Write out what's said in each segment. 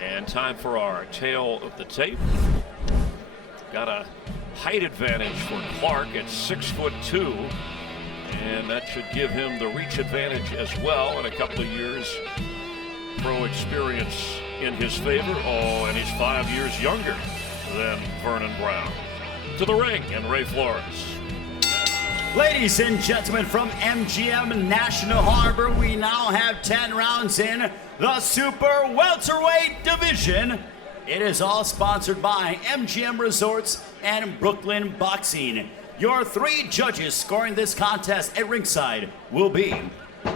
And time for our tail of the tape. Got a height advantage for Clark at 6'2", and that should give him the reach advantage as well, and a couple of years pro experience in his favor. Oh, and he's 5 years younger than Vernon Brown. To the ring, and Ray Flores. Ladies and gentlemen, from MGM National Harbor, we now have 10 rounds in the super welterweight division. It is all sponsored by MGM Resorts and Brooklyn Boxing. Your three judges scoring this contest at ringside will be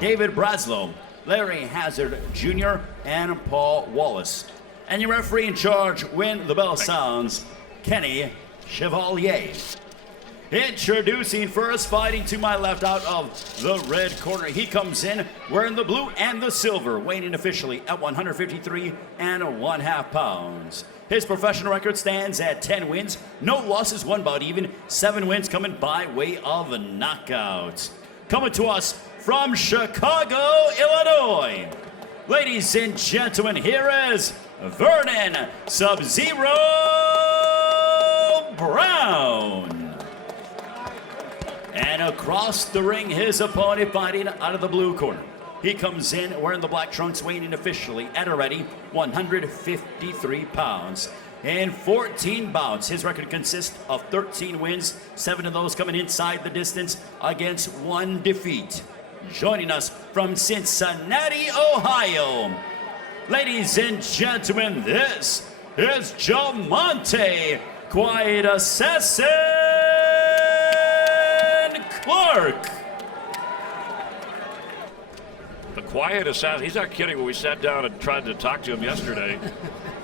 David Braslow, Larry Hazard Jr., and Paul Wallace. And your referee in charge, when the bell sounds, Kenny Chevalier. Introducing first, fighting to my left out of the red corner. He comes in wearing the blue and the silver, weighing officially at 153 1/2 pounds. His professional record stands at 10 wins, no losses, 1 bout even, 7 wins coming by way of knockouts. Coming to us from Chicago, Illinois. Ladies and gentlemen, here is Vernon Sub-Zero Brown. And across the ring, his opponent fighting out of the blue corner. He comes in wearing the black trunks, weighing in officially at already 153 pounds. In 14 bouts, his record consists of 13 wins, 7 of those coming inside the distance against 1 defeat. Joining us from Cincinnati, Ohio. Ladies and gentlemen, this is Jamontay Quiet Assassin Clark. The quiet assassin. He's not kidding. When we sat down and tried to talk to him yesterday,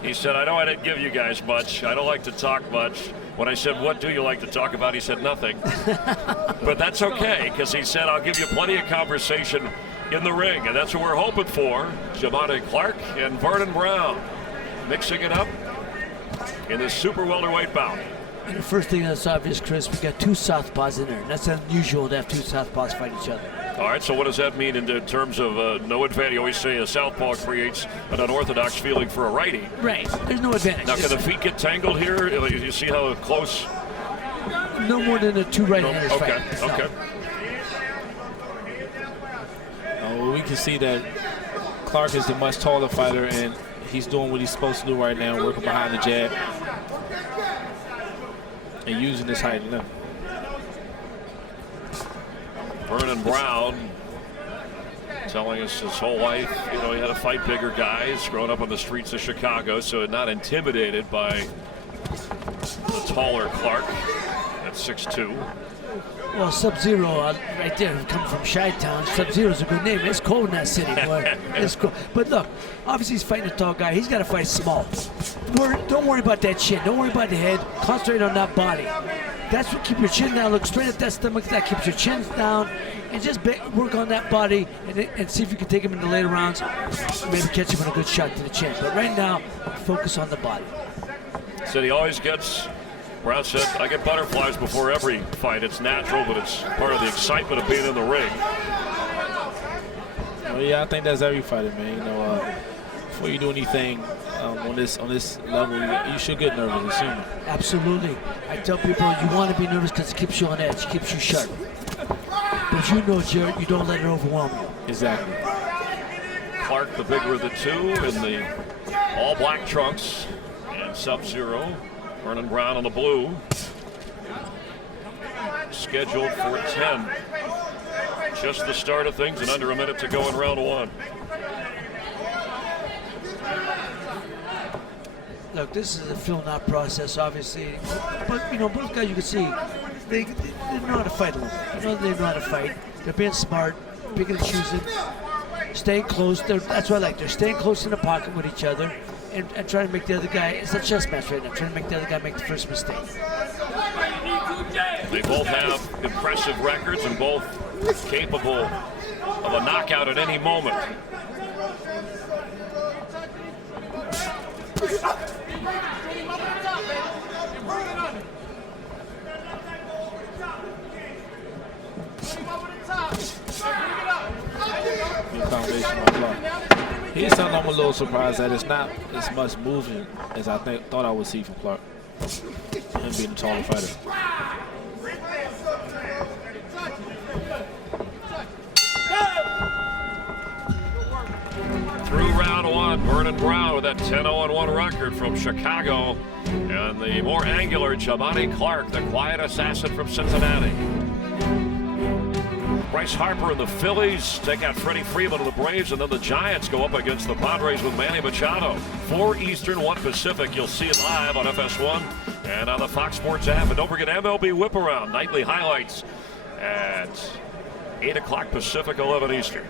he said, I know I didn't give you guys much. I don't like to talk much. When I said, what do you like to talk about? He said, nothing. But that's okay, because he said, I'll give you plenty of conversation in the ring. And that's what we're hoping for. Jamontay Clark and Vernon Brown mixing it up in this super welterweight bout. And the first thing that's obvious, Chris, we got 2 southpaws in there. That's unusual to have 2 southpaws fight each other. All right, so what does that mean in terms of no advantage? You always say a southpaw creates an unorthodox feeling for a righty. Right, there's no advantage. Now, can the feet get tangled here? You see how close? No more than the 2 right-handers okay, fight. Okay. We can see that Clark is a much taller fighter, and he's doing what he's supposed to do right now, working behind the jab and using his height and length. Vernon Brown telling us his whole life, he had to fight bigger guys, growing up on the streets of Chicago, so not intimidated by the taller Clark at 6'2". Well, Sub-Zero right there, coming from Chi-Town. Sub-Zero's a good name. It's cold in that city, boy. It's cold. But look, obviously he's fighting a tall guy. He's got to fight small. Don't worry about that chin. Don't worry about the head. Concentrate on that body. That's what keep your chin down. Look straight at that stomach. That keeps your chin down. And just work on that body and see if you can take him in the later rounds. Maybe catch him with a good shot to the chin. But right now, focus on the body. Said he always gets, Brown said, I get butterflies before every fight. It's natural, but it's part of the excitement of being in the ring. Well, yeah, I think that's every fighter, man. Before you do anything on this level, you should get nervous. It's human. Absolutely. I tell people you want to be nervous because it keeps you on edge, keeps you sharp. But you know, Jared, you don't let it overwhelm you. Exactly. Clark, the bigger of the 2, in the all black trunks, and Sub-Zero. Vernon Brown on the blue. Scheduled for 10. Just the start of things, and under a minute to go in round 1. Look, this is a fill-out process, obviously. But, both guys, you can see, they know how to fight a little. They know how to fight. They're being smart, picking and choosing, staying close. That's what I like. They're staying close in the pocket with each other and trying to make the other guy, it's a chess match right now, trying to make the other guy make the first mistake. They both have impressive records and both capable of a knockout at any moment. Here's something I'm a little surprised at. It's not as much movement as I thought I would see from Clark. Him being a taller fighter. Through round one, Vernon Brown with that 10-0-1 record from Chicago. And the more angular Jamontay Clark, the quiet assassin from Cincinnati. Bryce Harper and the Phillies take out Freddie Freeman of the Braves, and then the Giants go up against the Padres with Manny Machado. 4 Eastern, 1 Pacific. You'll see it live on FS1 and on the Fox Sports app. And don't forget MLB Whip Around, nightly highlights at 8 o'clock Pacific, 11 Eastern.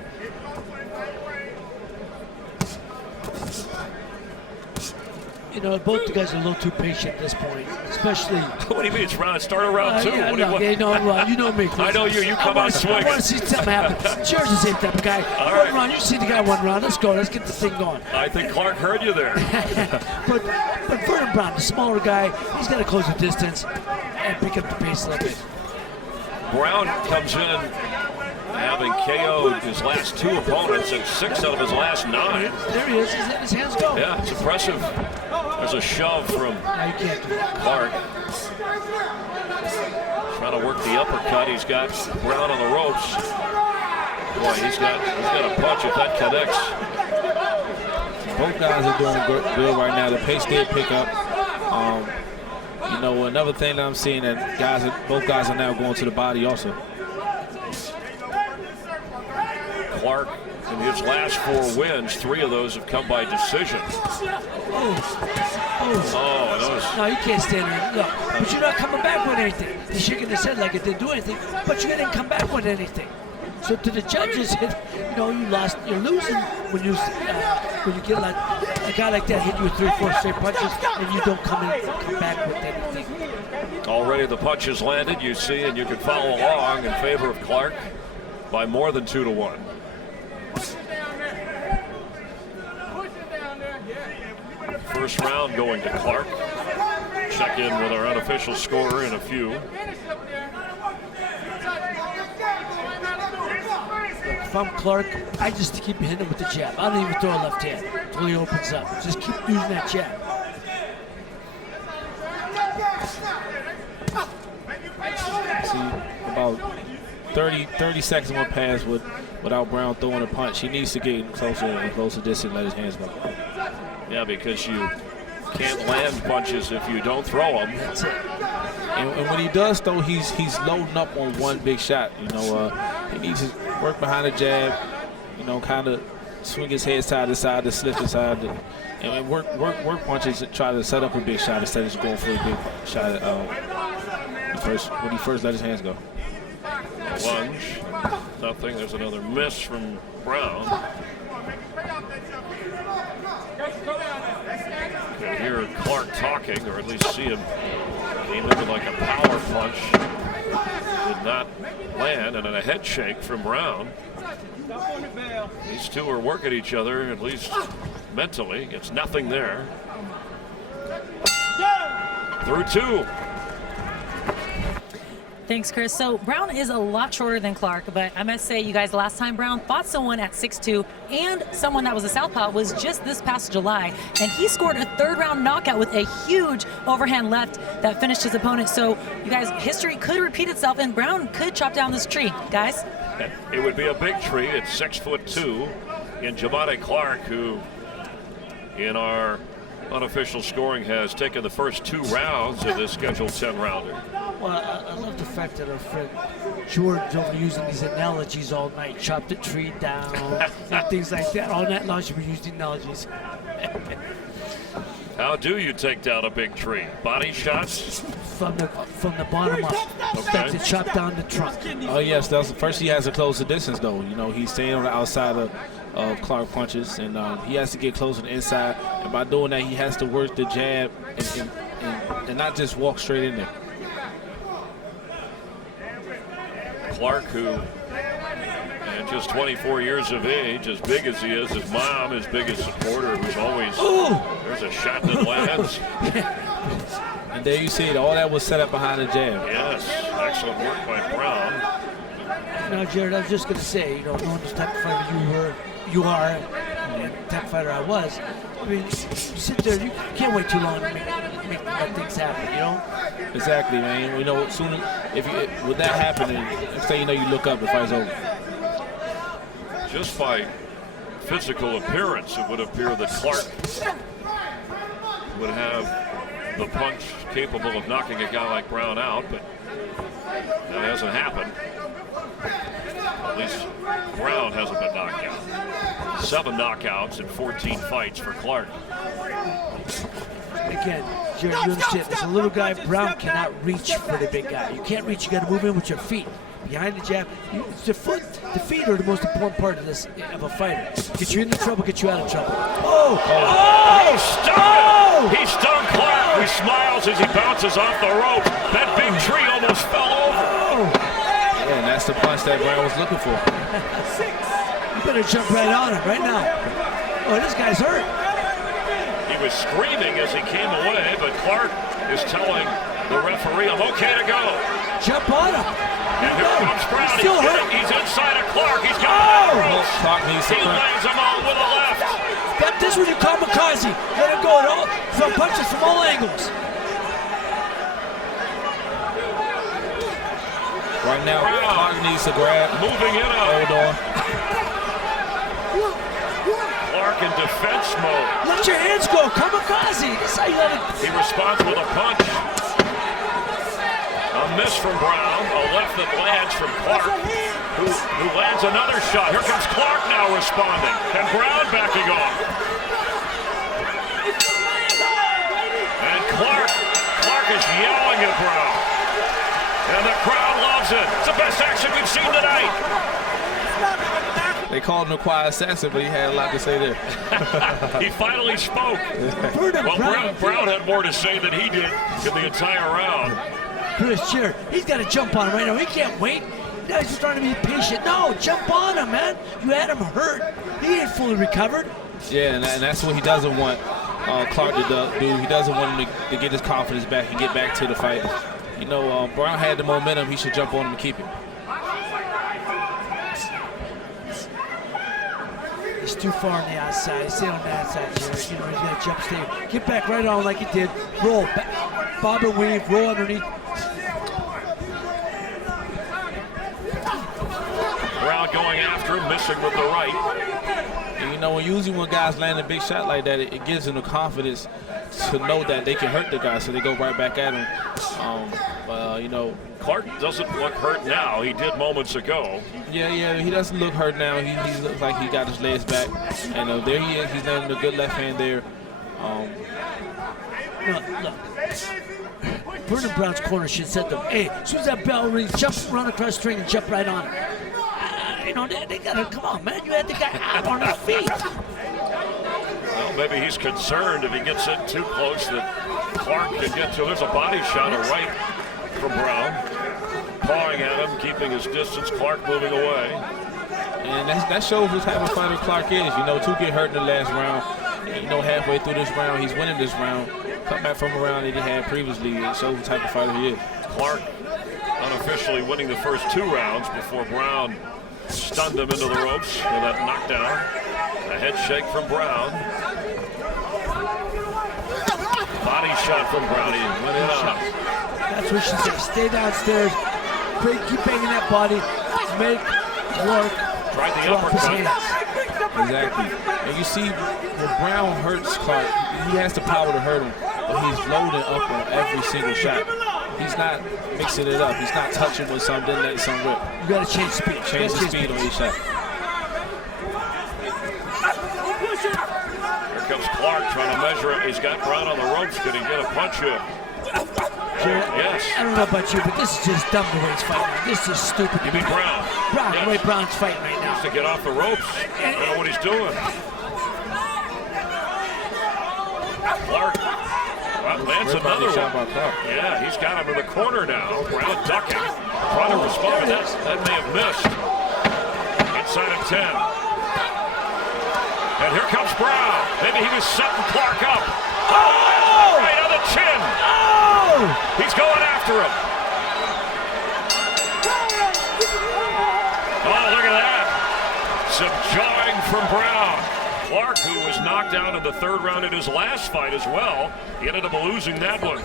You know, both the guys are a little too patient at this point, especially. What do you mean? It's start of round 2. Yeah, What no, do you, you know me. I know you. You come out swinging. I want to see something happen. Jared's the same type of guy. All One right. round, you see the guy one round. Let's go. Let's get this thing going. I think Clark heard you there. But Vernon Brown, the smaller guy, he's got to close the distance and pick up the pace a little bit. Brown comes in having KO'd his last 2 opponents and 6 out of his last 9. There he is. He's letting his hands go. Yeah, it's impressive. There's a shove from No, you can't do that. Clark. Trying to work the uppercut. He's got Brown on the ropes. Boy, he's got a punch if that connects. Both guys are doing good right now. The pace did pick up. You know, another thing that I'm seeing that both guys are now going to the body also. Clark, in his last 4 wins, 3 of those have come by decision. Oh, those. No, you can't stand there. Look, but you're not coming back with anything. You're shaking his head like it didn't do anything, but you didn't come back with anything. So to the judges, you know, you're losing when you get like a guy like that hit you with 3 or 4 straight punches and you don't come back with anything. Already the punches landed, you see, and you can follow along in favor of Clark by more than 2-1. First round going to Clark. Check in with our unofficial scorer in a few. If I'm Clark, I just keep hitting him with the jab. I don't even throw a left hand until he opens up. Just keep using that jab. See, about 30 seconds went past without Brown throwing a punch. He needs to get closer and closer distance and let his hands go. Yeah, because you can't land punches if you don't throw them. That's it. And when he does throw, he's loading up on one big shot. You know, he needs to work behind the jab. You know, kind of swing his head side to side, to slip his side, and work punches and try to set up a big shot instead of just going for a big shot when he first let his hands go. Lunge, nothing. There's another miss from Brown. You can hear Clark talking, or at least see him. Came in with like a power punch. Did not land, and then a head shake from Brown. These two are working each other, at least mentally. It's nothing there. Through 2. Thanks, Chris. So Brown is a lot shorter than Clark, but I must say, you guys, last time Brown fought someone at 6'2", and someone that was a southpaw was just this past July, and he scored a 3rd-round knockout with a huge overhand left that finished his opponent. So, you guys, history could repeat itself, and Brown could chop down this tree, guys. It would be a big tree at 6'2" in Jamontay Clark, who in our unofficial scoring has taken the first 2 rounds of this scheduled 10-rounder. Well, I love the fact that our friend George's over using these analogies all night. Chop the tree down and things like that. All night long, she'll be using analogies. How do you take down a big tree? Body shots? From the bottom up. Okay. Like to chop down the trunk. Oh yes, first he has to close the distance though. You know, he's staying on the outside of Clark punches, and he has to get closer to the inside. And by doing that, he has to work the jab and not just walk straight in there. Clark, who at just 24 years of age, as big as he is, his mom, his biggest supporter, who's always, there's a shot that lands. And there you see it, all that was set up behind the jab. Yes, excellent work by Brown. Now, Jared, I was just going to say, you know, knowing this type of fighter you are, and type of fighter I was, I mean, you sit there, you can't wait too long to let things happen, you know? Exactly, man. You know, soon with that happening, next thing you know, you look up, the fight's over. Just by physical appearance, it would appear that Clark would have the punch capable of knocking a guy like Brown out, but that hasn't happened. At least Brown hasn't been knocked out. 7 knockouts in 14 fights for Clark. Again, Jerry, you understand, as a little guy, Brown cannot reach for the big guy. You can't reach, you got to move in with your feet. Behind the jab, the feet are the most important part of this, of a fighter. Get you into trouble, get you out of trouble. He stung! He stung Clark. He smiles as he bounces off the rope. That big tree almost fell over. Yeah, and that's the punch that Brown was looking for. You better jump right on him right now. Oh, this guy's hurt. He was screaming as he came away, but Clark is telling the referee, I'm okay to go. Jump on him. And here comes Brown. Still hurt. He's inside of Clark. He's got him. Clark needs to He lays him out with a left. This is what you call kamikaze. Let him go at all. Throw punches from all angles. Right now, Clark needs to grab. Moving in on. Hold on. Clark in defense mode. Let your hands go. Kamikaze. This is how you let it. He responds with a punch. A miss from Brown. A left that lands from Clark, who lands another shot. Here comes Clark now responding. And Brown backing off. And Clark is yelling at Brown. And the crowd loves it. It's the best action we've seen tonight. They called him the quiet assassin, but he had a lot to say there. He finally spoke. Well, Brown had more to say than he did in the entire round. Chris, cheer. He's got to jump on him right now. He can't wait. Now he's just trying to be patient. No, jump on him, man. You had him hurt. He ain't fully recovered. Yeah, and that's what he doesn't want Clark to do. He doesn't want him to get his confidence back and get back to the fight. You know, Brown had the momentum. He should jump on him and keep it. He's too far on the outside. Stay on the outside, Jerry. You know, he's got to jump, stay. Get back right on like he did. Roll. Bob and weave. Roll underneath. Brown going after him, missing with the right. And, you know, usually when guys land a big shot like that, it gives them the confidence to know that they can hurt the guy, so they go right back at him. You know, Clark doesn't look hurt now. He did moments ago. Yeah, he doesn't look hurt now. He looks like he got his legs back. And there he is. He's landing a good left hand there. Look. Vernon Brown's corner should set them. Hey, as soon as that bell rings, run across the string and jump right on him. You know, they gotta, come on, man. You had the guy out on his feet. Well, maybe he's concerned if he gets in too close that Clark can get to. There's a body shot, a right from Brown. Pawing at him, keeping his distance. Clark moving away. And that shows what type of fighter Clark is. You know, 2 get hurt in the last round. And, you know, halfway through this round, he's winning this round. Come back from a round that he had previously. It shows what type of fighter he is. Clark unofficially winning the first 2 rounds before Brown stunned him into the ropes with that knockdown. A head shake from Brown. Body shot from Brown. He went in on. That's what she said. Stay downstairs. Keep banging that body. Make Clark tried the drop his uppercut. hands. Exactly. And you see, when Brown hurts Clark, he has the power to hurt him, but he's loading up on every single shot. He's not mixing it up. He's not touching with something, then letting some rip. You gotta change speed. Change the speed on each shot. Here comes Clark trying to measure it. He's got Brown on the ropes. Can he get a punch in? Jared, Yes. I don't know about you, but this is just dumb the way he's fighting. This is stupid. You mean Brown? Brown, Yes. the way Brown's fighting right now. To get off the ropes. I don't know what he's doing. Clark lands another one. Yeah, he's got him in the corner now. Brown ducking. Trying to respond, but that may have missed. Inside of 10. And here comes Brown. Maybe he was setting Clark up. Oh! Right on the chin. Oh! He's going after him. Oh, look at that. Some jawing from Brown. Clark, who was knocked down in the third round in his last fight as well. He ended up losing that one.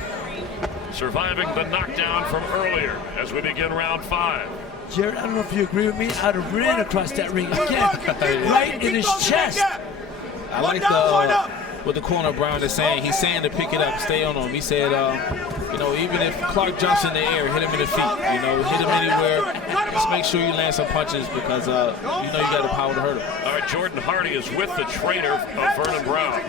Surviving the knockdown from earlier as we begin round 5. Jared, I don't know if you agree with me. I'd have ran across that ring again, right in his chest. I like what the corner Brown is saying. He's saying to pick it up, stay on him. He said, you know, even if Clark jumps in the air, hit him in the feet. You know, hit him anywhere. Just make sure you land some punches because you know you got the power to hurt him. All right, Jordan Hardy is with the trainer of Vernon Brown.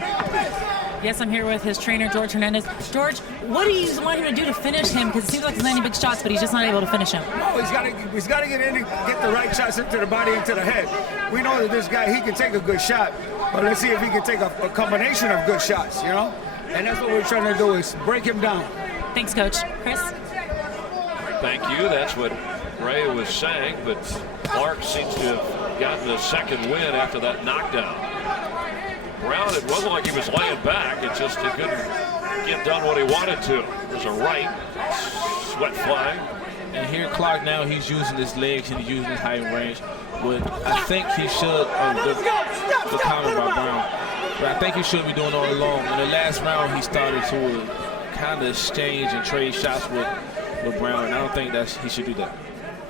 Yes, I'm here with his trainer, George Hernandez. George, what do you want him to do to finish him? Because it seems like he's landing big shots, but he's just not able to finish him. No, he's got to get in and get the right shots into the body, into the head. We know that this guy, he can take a good shot, but let's see if he can take a combination of good shots, you know? And that's what we're trying to do, is break him down. Thanks, Coach. Chris? Thank you. That's what Ray was saying, but Clark seems to have gotten a second win after that knockdown. Brown, it wasn't like he was laying back. It just he couldn't get done what he wanted to. There's a right, sweat flying. And here Clark now, he's using his legs and he's using his height range. What I think he should, the comment by Brown, but I think he should be doing all along. In the last round, he started to kind of exchange and trade shots with Brown, and I don't think he should do that.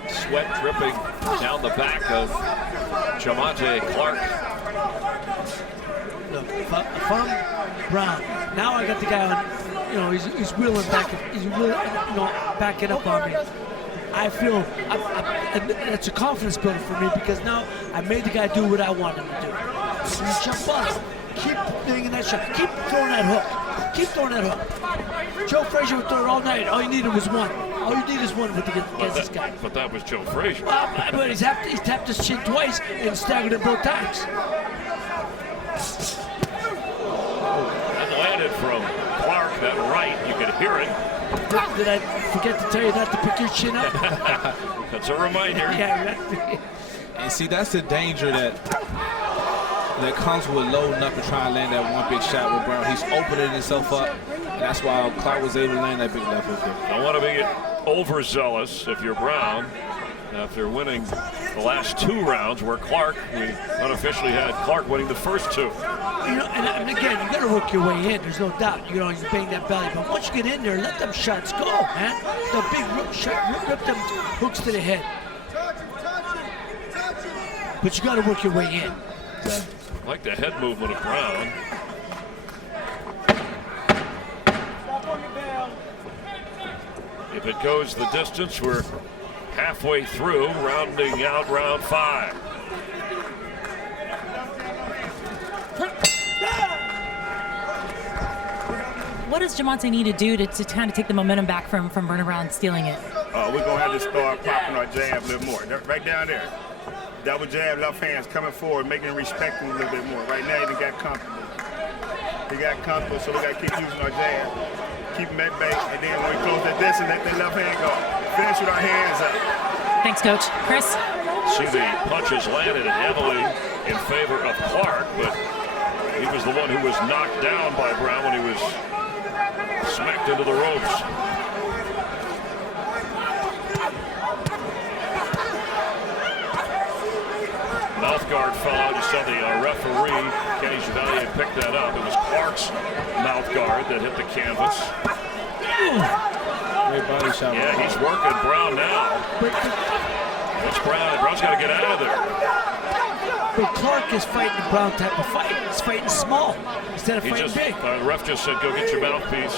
Sweat dripping down the back of Jamontay Clark. Look, if I'm Brown, now I got the guy on, you know, he's wheeling back, he's wheeling, you know, backing up on me. I feel it's a confidence builder for me because now I made the guy do what I want him to do. So you jump on him, keep doing that shot, keep throwing that hook, keep throwing that hook. Joe Frazier would throw it all night. All you needed was one. All you need is one against this guy. But that was Joe Frazier. Well, but he's tapped his chin twice and staggered it both times. That landed from Clark, that right. You could hear it. Did I forget to tell you not to pick your chin up? That's a reminder. Yeah. And see, that's the danger that comes with loading up and trying to land that one big shot with Brown. He's opening himself up. That's why Clark was able to land that big left hook there. I want to be overzealous if you're Brown after winning the last 2 rounds, where Clark, we unofficially had Clark winning the first 2. You know, and again, you got to work your way in. There's no doubt. You know, you bang that belly, but once you get in there, let them shots go, man. The big rip them hooks to the head. But you got to work your way in. I like the head movement of Brown. If it goes the distance, we're halfway through, rounding out round 5. What does Jamontay need to do to kind of take the momentum back from Vernon Brown stealing it? We're going to have to start popping our jab a little more. Right down there. Double jab, left hands coming forward, making him respect him a little bit more. Right now, he got comfortable. So we got to keep using our jab. Keep him at bay, and then when we close that distance, let that left hand go. Finish with our hands up. Thanks, Coach. Chris? See, the punches landed heavily in favor of Clark, but he was the one who was knocked down by Brown when he was smacked into the ropes. Mouth guard fell out. You saw the referee, Kenny Chevalier, picked that up. It was Clark's mouth guard that hit the canvas. Great body shot. Yeah, he's working Brown now. What's Brown? Brown's got to get out of there. But Clark is fighting the Brown type of fight. He's fighting small instead of fighting big. The ref just said, go get your mouthpiece.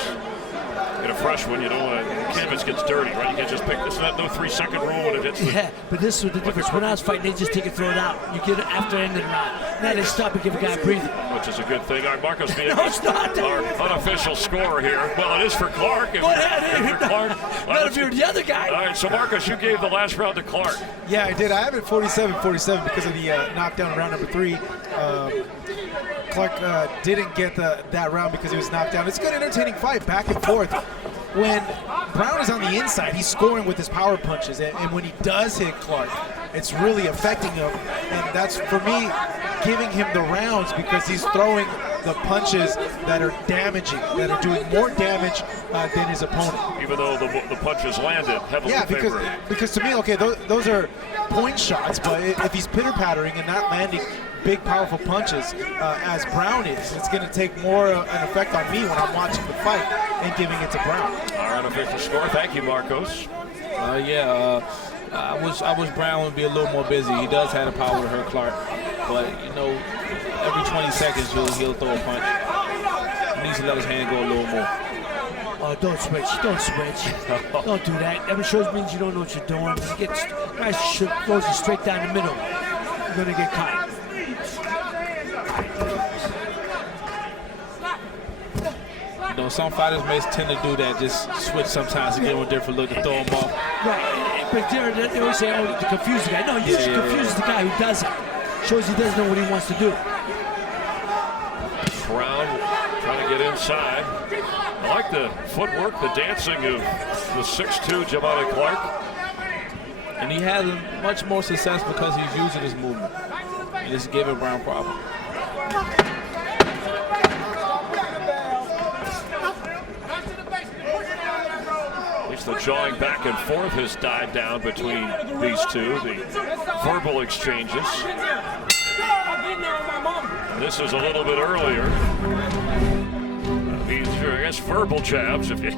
Get a fresh one. You don't want to, the canvas gets dirty, right? You can't just pick this. No 3-second rule when it hits the... Yeah, but this was the difference. When I was fighting, they just take it, throw it out. You get it after ending the round. Now they stop and give a guy a breather. Which is a good thing. All right, Marcos being No, it's not. our unofficial score here. Well, it is for Clark. Go ahead. Clark. Not if you're the other guy. All right, so Marcos, you gave the last round to Clark. Yeah, I did. I have it 47-47 because of the knockdown in round number 3. Clark didn't get that round because he was knocked down. It's a good, entertaining fight, back and forth. When Brown is on the inside, he's scoring with his power punches, and when he does hit Clark, it's really affecting him. And that's, for me, giving him the rounds because he's throwing the punches that are damaging, that are doing more damage than his opponent. Even though the punches landed heavily in favor. Because to me, okay, those are point shots, but if he's pitter-pattering and not landing big, powerful punches as Brown is. It's going to take more an effect on me when I'm watching the fight and giving it to Brown. Our unofficial score. Thank you, Marcos. I wish Brown would be a little more busy. He does have the power to hurt Clark, but you know, every 20 seconds he'll throw a punch. He needs to let his hand go a little more. Oh, don't switch. Don't switch. Don't do that. That shows means you don't know what you're doing. Guys throws you straight down the middle. You're going to get caught. You know, some fighters may tend to do that, just switch sometimes to give him a different look to throw him off. Right, but they always say, oh, to confuse the guy. No, you just confuse the guy who doesn't. Shows he doesn't know what he wants to do. Brown trying to get inside. I like the footwork, the dancing of the 6'2" Jamontay Clark. And he has much more success because he's using his movement. And it's giving Brown problems. The jawing back and forth has died down between these two, the verbal exchanges. And this is a little bit earlier. These are, I guess, verbal jabs. If you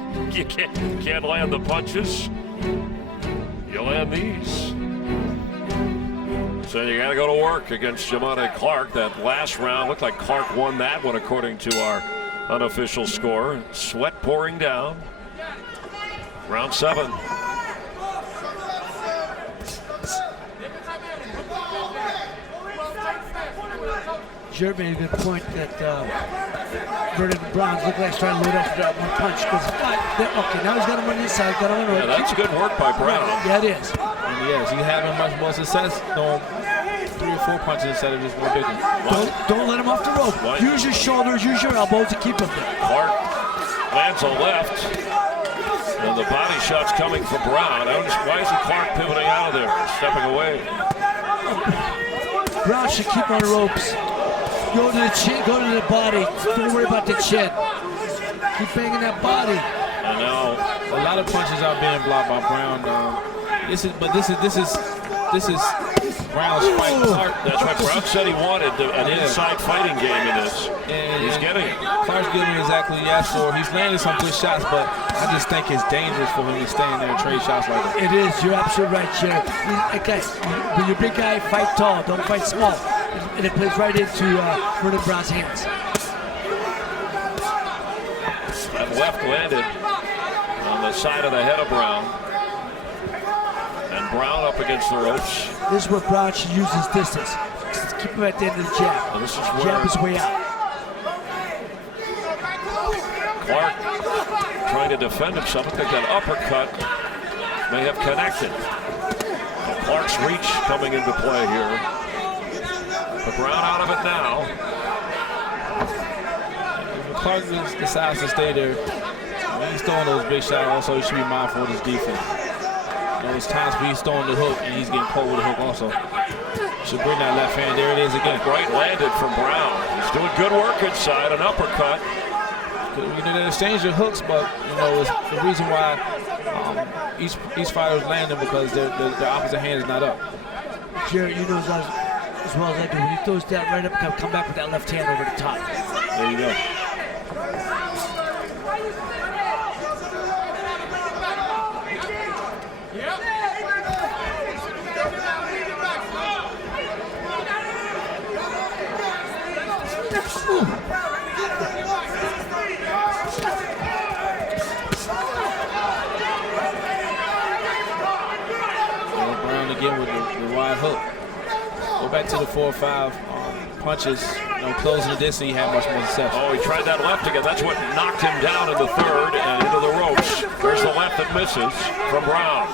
can't land the punches, you land these. So you got to go to work against Jamontay Clark. That last round looked like Clark won that one according to our unofficial score. Sweat pouring down. Round 7. Jared made a good point that Vernon Brown looked like he's trying to load up for that one punch. Okay, now he's got him on the inside. Got him on the Yeah, that's good work by Brown. Yeah, it is. And yes, he's having much more success throwing 3 or 4 punches instead of just one big one. Don't let him off the rope. What? Use your shoulders, use your elbows to keep him there. Clark lands a left. And the body shot's coming from Brown. Why isn't Clark pivoting out of there, stepping away? Brown should keep on the ropes. Go to the chin, go to the body. Don't worry about the chin. Keep banging that body. And now a lot of punches are being blocked by Brown. This is Brown's fight. Clark, that's what Brown said he wanted, an inside fighting game in this. And he's getting it. Clark's getting exactly what he asked for. He's landing some good shots, but I just think it's dangerous for him to stand there and trade shots like that. It is. You're absolutely right, Jared. Okay, when you're a big guy, fight tall. Don't fight small. And it plays right into Vernon Brown's hands. That left landed on the side of the head of Brown. And Brown up against the ropes. This is where Brown should use his distance. Just keep him at the end of the jab. And this is where jab his way out. Clark trying to defend himself. I think that uppercut may have connected. Clark's reach coming into play here. But Brown out of it now. If Clark decides to stay there, when he's throwing those big shots, also he should be mindful of his defense. There's times where he's throwing the hook and he's getting caught with the hook also. Should bring that left hand. There it is again. Right landed from Brown. He's doing good work inside, an uppercut. You know, they exchange your hooks, but you know it's the reason why each fighter is landing because their opposite hand is not up. Jared, you know as well as I do. When he throws that right up, come back with that left hand over the top. There you go. Brown again with the wide hook. Go back to the 4 or 5 punches. You know, closing the distance, he had much more success. Oh, he tried that left again. That's what knocked him down in the 3rd and into the ropes. There's the left that misses from Brown.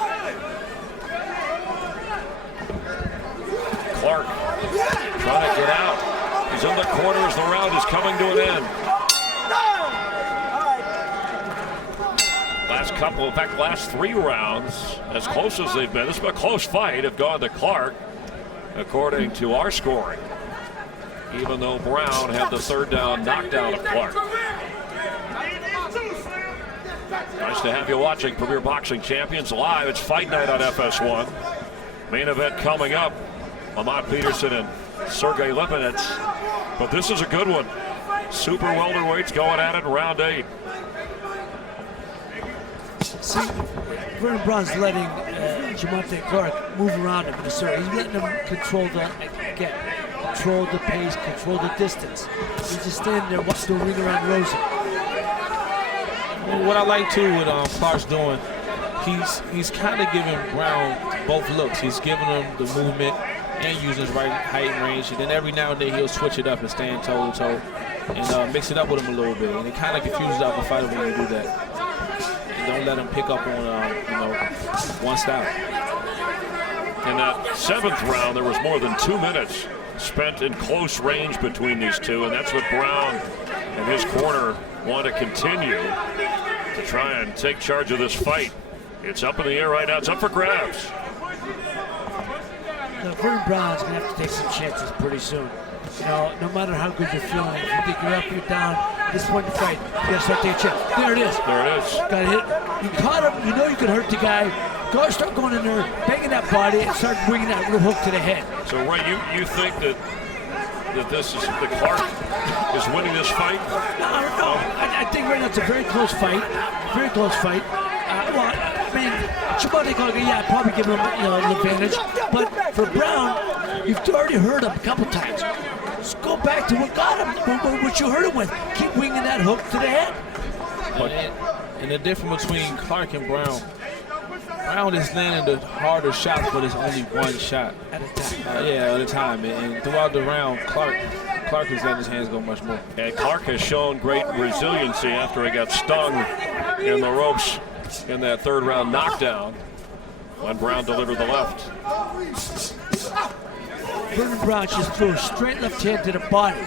Clark trying to get out. He's in the corner as the round is coming to an end. In fact, last 3 rounds, as close as they've been, this has been a close fight, have gone to Clark, according to our scoring. Even though Brown had the 3rd down knockdown of Clark. Nice to have you watching Premier Boxing Champions live. It's fight night on FS1. Main event coming up. Lamont Peterson and Sergey Lipinets. But this is a good one. Super welterweights going at it in round 8. See, Vernon Brown's letting Jamontay Clark move around him in the circle. He's letting him control the pace, control the distance. He's just standing there watching the ring around Rosen. Well, what I like too with Clark's doing, he's kind of giving Brown both looks. He's giving him the movement and using his right height and range. And then every now and then he'll switch it up and stand toe to toe and mix it up with him a little bit. And it kind of confuses out the fighter when you do that. And don't let him pick up on one style. In that 7th round, there was more than 2 minutes spent in close range between these two, and that's what Brown and his corner want to continue to try and take charge of this fight. It's up in the air right now. It's up for grabs. Now, Vernon Brown's going to have to take some chances pretty soon. You know, no matter how good you're feeling, if you think you're up, you're down, this one fight, you got to start taking chances. There it is. There it is. Got to hit. You caught him. You know you can hurt the guy. Go start going in there, banging that body, and start bringing that real hook to the head. So, Ray, you think that Clark is winning this fight? No. I think right now it's a very close fight. Very close fight. Well, I mean, Jamontay Clark, yeah, probably give him an advantage. But for Brown, you've already heard him a couple times. Just go back to what got him, what you heard him with. Keep winging that hook to the head. And the difference between Clark and Brown is landing the harder shots, but it's only one shot At a time. at a time. And throughout the round, Clark is letting his hands go much more. And Clark has shown great resiliency after he got stung in the ropes in that 3rd round knockdown when Brown delivered the left. Vernon Brown just threw a straight left hand to the body.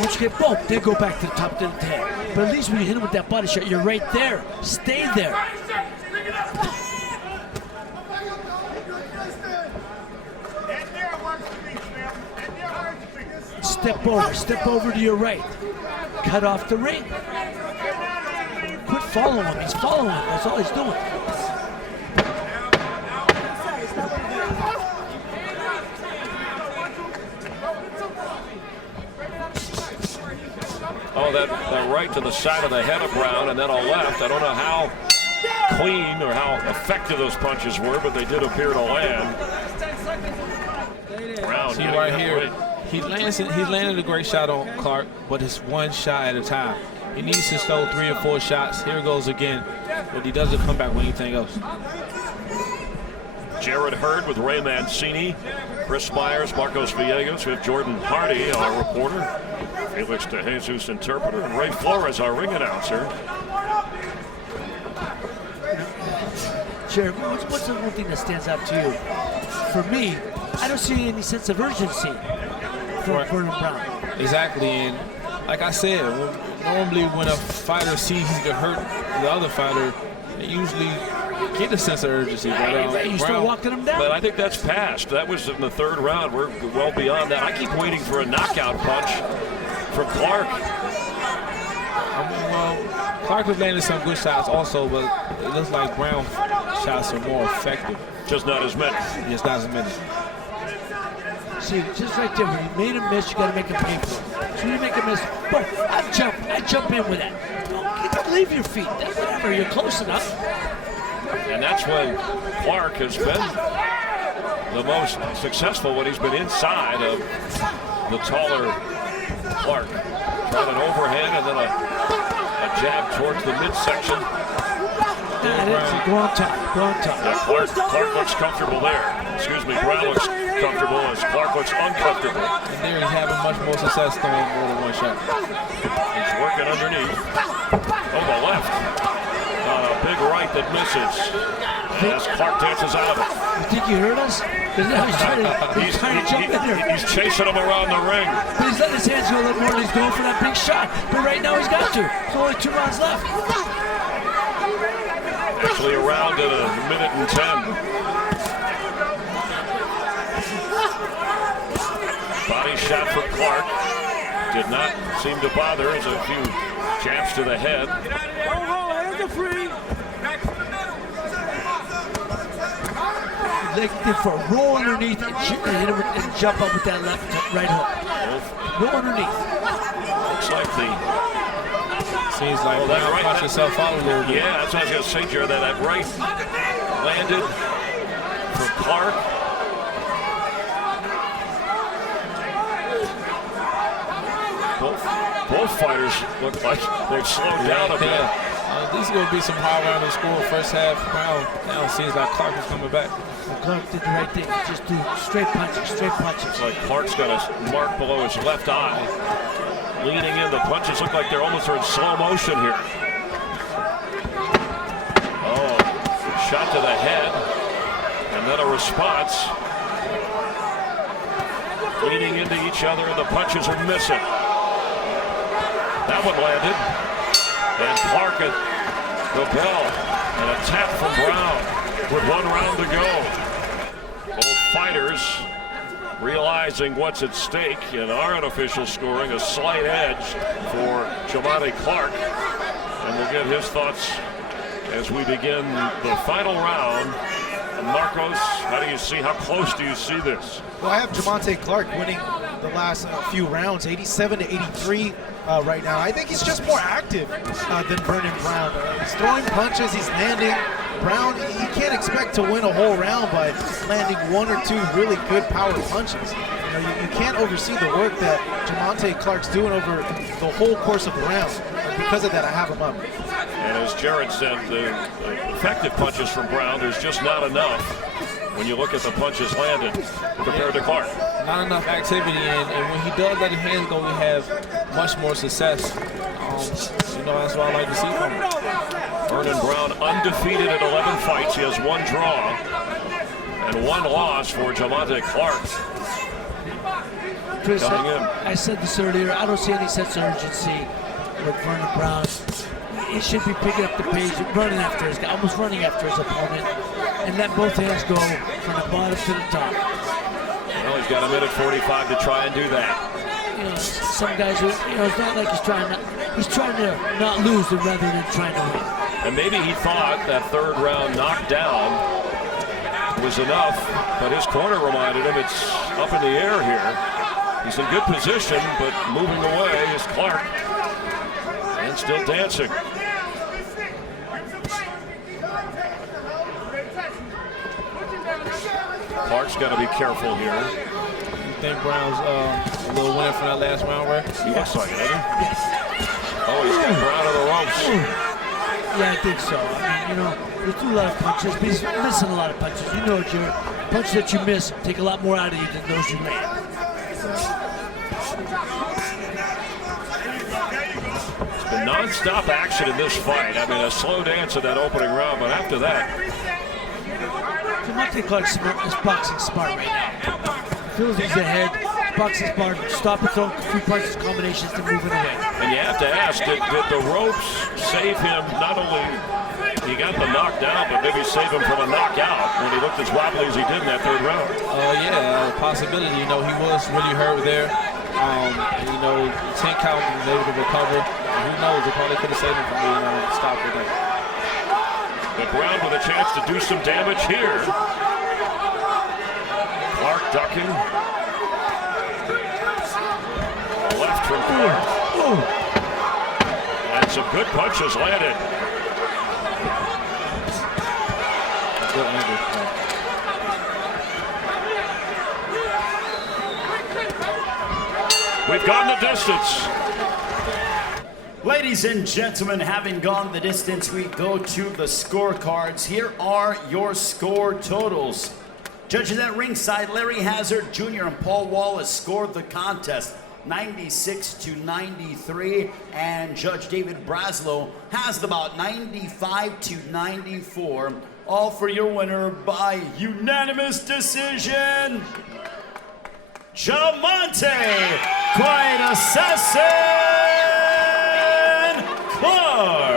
Once you get both, then go back to the top of the head. But at least when you hit him with that body shot, you're right there. Stay there. Step over to your right. Cut off the ring. Quit following him. He's following him. That's all he's doing. Oh, that right to the side of the head of Brown and then a left. I don't know how clean or how effective those punches were, but they did appear to land. Brown See getting right that here, right. he landed a great shot on Clark, but it's one shot at a time. He needs to throw 3 or 4 shots. Here it goes again, but he doesn't come back with anything else. Jared Hurd with Ray Mancini, Chris Myers, Marcos Villegas. We have Jordan Hardy, our reporter, Felix De Jesus, interpreter, and Ray Flores, our ring announcer. Jared, what's the one thing that stands out to you? For me, I don't see any sense of urgency from Vernon Brown. Exactly, and like I said, normally when a fighter sees he can hurt the other fighter, they usually get a sense of urgency. But, You start walking him down. But I think that's past. That was in the 3rd round. We're well beyond that. I keep waiting for a knockout punch from Clark. Well, Clark was landing some good shots also, but it looks like Brown's shots are more effective. Just not as many. Just not as many. See, just right there, when you made a miss, you got to make a pay for it. So when you make a miss, but I jump in with that. You can leave your feet. That's whatever. You're close enough. And that's when Clark has been the most successful when he's been inside of the taller Clark. Tried an overhand and then a jab towards the midsection. Go on top. Yeah, Clark looks comfortable there. Excuse me, Brown looks comfortable as Clark looks uncomfortable. And there he's having much more success throwing more than one shot. He's working underneath. Oh, the left. A big right that misses. As Clark dances out of it. You think you heard us? Because now he's trying to jump in there. He's chasing him around the ring. But he's letting his hands go a little more and he's going for that big shot. But right now he's got to. There's only 2 rounds left. Actually a round at a minute and 10. Body shot for Clark. Did not seem to bother as a few jabs to the head. leg did for a roll underneath and hit him and jump up with that right hook. Roll underneath. Looks like Seems like that right punch yourself out a little bit. Yeah, that's what I was going to say, Jared. That right landed for Clark. Both fighters look like they've slowed down a bit. These are going to be some high round to score first half round. Now it seems like Clark is coming back. Clark did the right thing. Just do straight punches, straight punches. It's like Clark's got a mark below his left eye. Leaning in, the punches look like they're almost in slow motion here. Oh, shot to the head. And then a response. Leaning into each other, and the punches are missing. That one landed. And Clark at the bell. And a tap from Brown with 1 round to go. Both fighters realizing what's at stake in our unofficial scoring, a slight edge for Jamontay Clark. And we'll get his thoughts as we begin the final round. And Marcos, how do you see, how close do you see this? Well, I have Jamontay Clark winning the last few rounds, 87 to 83 right now. I think he's just more active than Vernon Brown. He's throwing punches, he's landing. Brown, you can't expect to win a whole round by landing 1 or 2 really good power punches. You can't oversee the work that Jamontay Clark's doing over the whole course of the round. Because of that, I have him up. And as Jared said, the effective punches from Brown, there's just not enough when you look at the punches landed compared to Clark. Not enough activity, and when he does let his hands go, we have much more success. That's what I like to see from him. Vernon Brown undefeated at 11 fights. He has 1 draw and 1 loss for Jamontay Clark. Chris, coming in. I said this earlier, I don't see any sense of urgency with Vernon Brown. He should be picking up the pace, running after his guy, almost running after his opponent, and let both hands go from the bottom to the top. Well, he's got a minute 45 to try and do that. Some guys, it's not like he's trying to not lose rather than trying to win. And maybe he thought that 3rd round knockdown was enough, but his corner reminded him it's up in the air here. He's in good position, but moving away is Clark. And still dancing. Clark's got to be careful here. You think Brown's a little winner from that last round, right? He looks like it, doesn't he? Yes. Oh, he's got Brown on the ropes. Yeah, I think so. I mean, he threw a lot of punches, but he's missing a lot of punches. You know, Jared, punches that you miss take a lot more out of you than those you land. It's been non-stop action in this fight. I mean, a slow dance in that opening round, but after that, Jamontay Clark is boxing smart right now. Feels he's ahead, boxing smart, stop and throw, 3 punches combinations to moving away. and you have to ask, did the ropes save him? Not only he got the knockdown, but maybe save him from a knockout when he looked as wobbly as he did in that 3rd round. Yeah, possibility. He was really hurt there. 10 count, he was able to recover. Who knows? It probably could have saved him from being stopped with that. But Brown with a chance to do some damage here. Clark ducking. A left from Clark. And some good punches landed. Good angle. We've gone the distance. Ladies and gentlemen, having gone the distance, we go to the scorecards. Here are your score totals. Judges at ringside, Larry Hazard Jr. and Paul Wallace scored the contest 96-93, and Judge David Braslow has the bout 95-94. All for your winner by unanimous decision, Jamontay Clark.